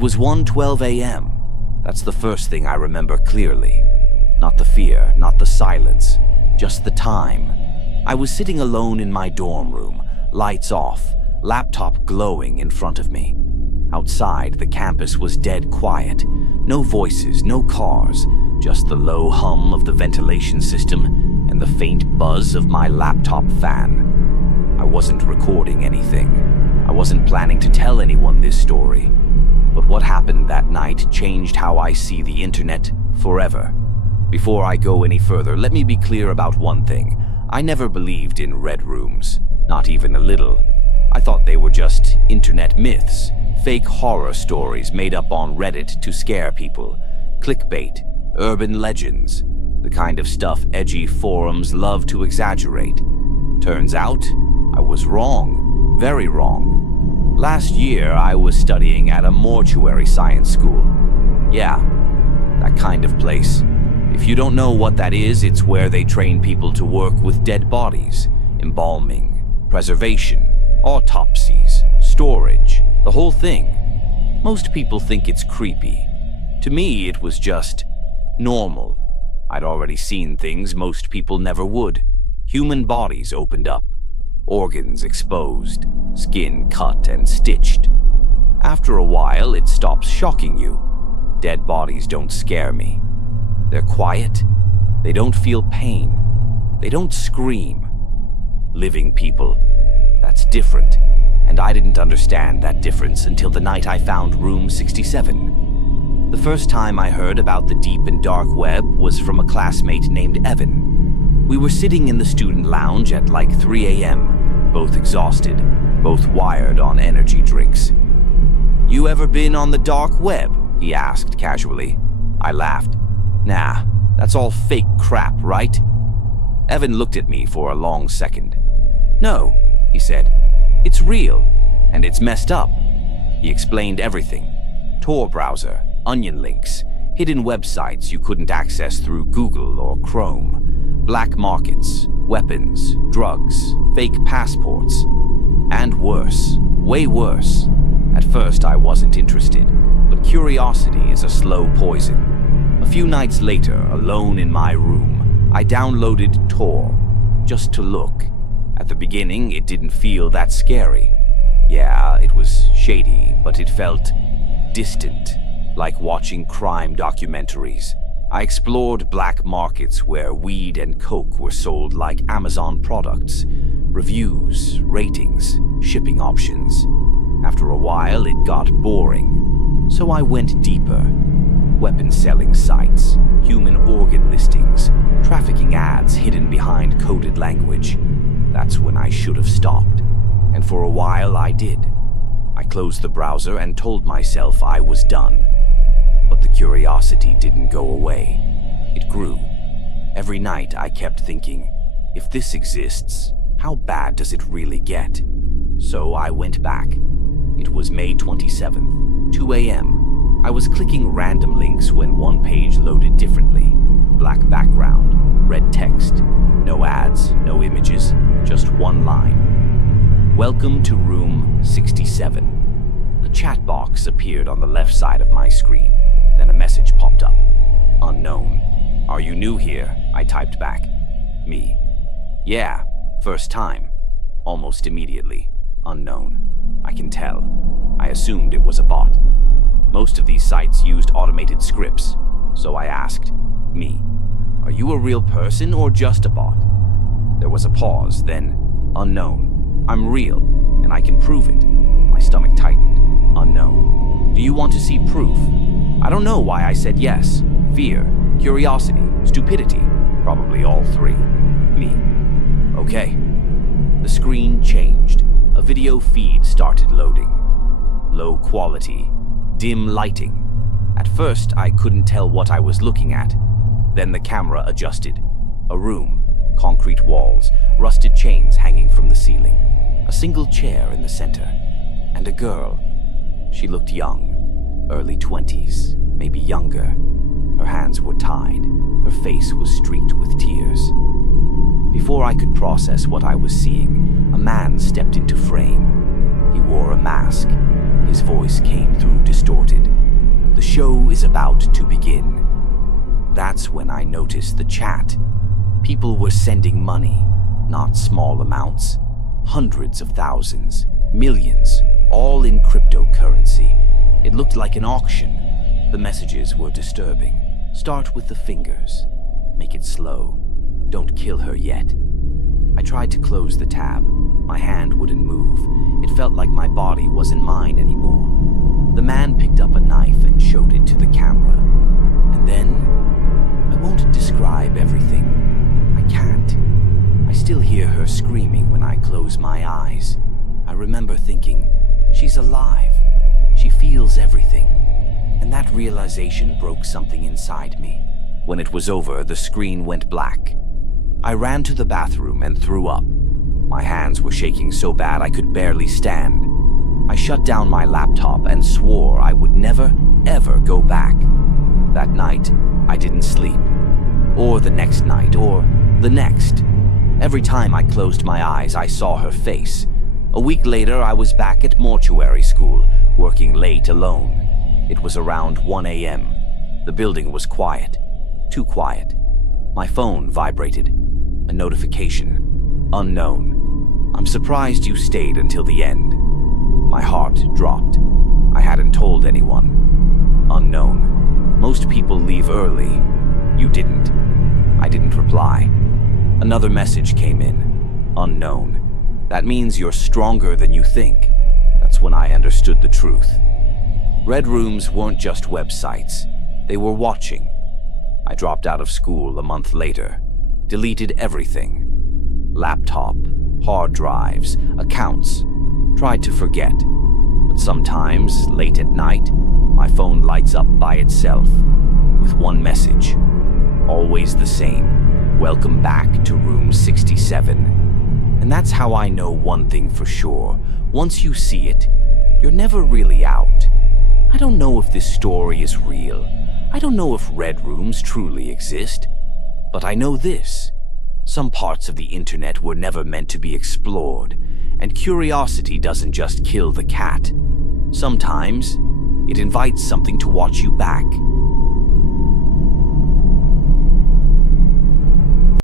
was 1:12 a.m. That's the first thing I remember clearly. Not the fear, not the silence, just the time. I was sitting alone in my dorm room, lights off, laptop glowing in front of me. Outside, the campus was dead quiet. No voices, no cars, just the low hum of the ventilation system and the faint buzz of my laptop fan. I wasn't recording anything. I wasn't planning to tell anyone this story. But what happened that night changed how I see the internet forever. Before I go any further, let me be clear about one thing. I never believed in red rooms, not even a little. I thought they were just internet myths, fake horror stories made up on Reddit to scare people, clickbait, urban legends, the kind of stuff edgy forums love to exaggerate. Turns out, I was wrong, very wrong. Last year, I was studying at a mortuary science school. Yeah, that kind of place. If you don't know what that is, it's where they train people to work with dead bodies, embalming, preservation, autopsies, storage, the whole thing. Most people think it's creepy. To me, it was just normal. I'd already seen things most people never would. Human bodies opened up, organs exposed, skin cut and stitched. After a while, it stops shocking you. Dead bodies don't scare me. They're quiet. They don't feel pain. They don't scream. Living people, that's different. And I didn't understand that difference until the night I found room 67. The first time I heard about the deep and dark web was from a classmate named Evan. We were sitting in the student lounge at like 3 a.m., both exhausted, both wired on energy drinks. "You ever been on the dark web?" he asked casually. I laughed. "Nah, that's all fake crap, right?" Evan looked at me for a long second. "No," he said. "It's real, and it's messed up." He explained everything. Tor browser, onion links, hidden websites you couldn't access through Google or Chrome, black markets, weapons, drugs, fake passports, and worse, way worse. At first I wasn't interested, but curiosity is a slow poison. A few nights later, alone in my room, I downloaded Tor, just to look. At the beginning, it didn't feel that scary. Yeah, it was shady, but it felt distant, like watching crime documentaries. I explored black markets where weed and coke were sold like Amazon products, reviews, ratings, shipping options. After a while, it got boring, so I went deeper. Weapon-selling sites, human organ listings, trafficking ads hidden behind coded language. That's when I should have stopped, and for a while I did. I closed the browser and told myself I was done. But the curiosity didn't go away. It grew. Every night I kept thinking, if this exists, how bad does it really get? So I went back. It was May 27th, 2 a.m. I was clicking random links when one page loaded differently. Black background, red text, no ads, no images, just one line. "Welcome to room 67. A chat box appeared on the left side of my screen. Then a message popped up. "Unknown. Are you new here?" I typed back. Me. "Yeah, first time." Almost immediately. Unknown. I can tell. I assumed it was a bot. Most of these sites used automated scripts, so I asked, "Me, are you a real person or just a bot?" There was a pause, then, "Unknown. I'm real, and I can prove it." My stomach tightened. "Unknown. Do you want to see proof?" I don't know why I said yes. Fear, curiosity, stupidity, probably all three. Me. "Okay." The screen changed. A video feed started loading. Low quality. Dim lighting. At first, I couldn't tell what I was looking at. Then the camera adjusted. A room, concrete walls, rusted chains hanging from the ceiling. A single chair in the center. And a girl. She looked young, early 20s, maybe younger. Her hands were tied. Her face was streaked with tears. Before I could process what I was seeing, a man stepped into frame. He wore a mask. His voice came through distorted. "The show is about to begin." That's when I noticed the chat. People were sending money, not small amounts. Hundreds of thousands, millions, all in cryptocurrency. It looked like an auction. The messages were disturbing. "Start with the fingers. Make it slow. Don't kill her yet." I tried to close the tab. My hand wouldn't move. It felt like my body wasn't mine anymore. The man picked up a knife and showed it to the camera. And then, I won't describe everything. I can't. I still hear her screaming when I close my eyes. I remember thinking, she's alive. She feels everything. And that realization broke something inside me. When it was over, the screen went black. I ran to the bathroom and threw up. My hands were shaking so bad I could barely stand. I shut down my laptop and swore I would never, ever go back. That night, I didn't sleep. Or the next night, or the next. Every time I closed my eyes, I saw her face. A week later, I was back at mortuary school, working late alone. It was around 1 a.m. The building was quiet. Too quiet. My phone vibrated. A notification. Unknown. "I'm surprised you stayed until the end." My heart dropped. I hadn't told anyone. Unknown. "Most people leave early. You didn't." I didn't reply. Another message came in. Unknown. "That means you're stronger than you think." That's when I understood the truth. Red rooms weren't just websites. They were watching. I dropped out of school a month later. Deleted everything. Laptop, hard drives, accounts. Tried to forget. But sometimes, late at night, my phone lights up by itself. With one message. Always the same. "Welcome back to room 67. And that's how I know one thing for sure. Once you see it, you're never really out. I don't know if this story is real. I don't know if red rooms truly exist. But I know this. Some parts of the internet were never meant to be explored, and curiosity doesn't just kill the cat. Sometimes, it invites something to watch you back,